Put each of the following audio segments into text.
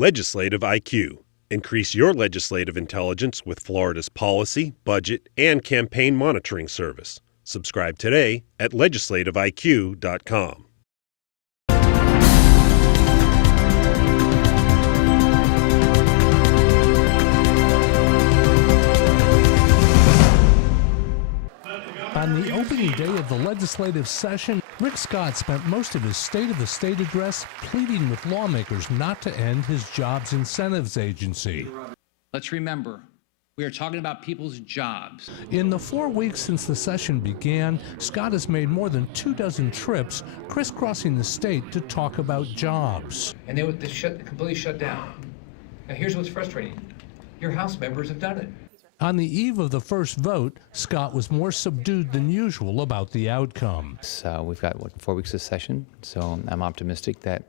Legislative IQ. Increase your legislative intelligence with Florida's policy, budget, and campaign monitoring service. Subscribe today at legislativeiq.com. On the opening day of the legislative session, Rick Scott spent most of his State of the State address pleading with lawmakers not to end his Jobs Incentives Agency. Let's remember, we are talking about people's jobs. In the 4 weeks since the session began, Scott has made more than 24 trips crisscrossing the state to talk about jobs. And they completely shut down. Now here's what's frustrating. Your House members have done it. On the eve of the first vote, Scott was more subdued than usual about the outcome. So we've got, 4 weeks of session, so I'm optimistic that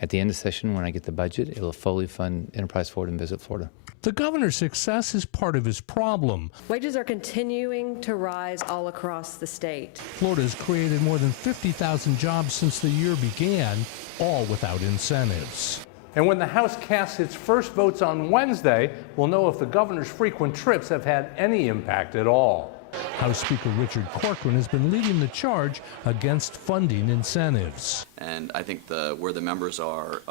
at the end of the session, when I get the budget, it'll fully fund Enterprise Florida and Visit Florida. The governor's success is part of his problem. Wages are continuing to rise all across the state. Florida has created more than 50,000 jobs since the year began, all without incentives. And when the House casts its first votes on Wednesday, we'll know if the governor's frequent trips have had any impact at all. House Speaker Richard Corcoran has been leading the charge against funding incentives. And I think where the members are,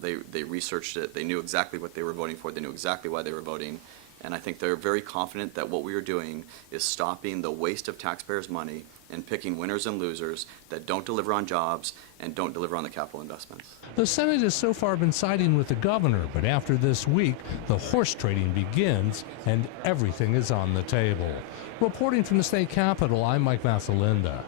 they researched it, they knew exactly what they were voting for, they knew exactly why they were voting, and I think they're very confident that what we are doing is stopping the waste of taxpayers' money and picking winners and losers that don't deliver on jobs and don't deliver on the capital investments. The Senate has so far been siding with the governor, but after this week, the horse trading begins and everything is on the table. Reporting from the state capitol, I'm Mike Vassalinda.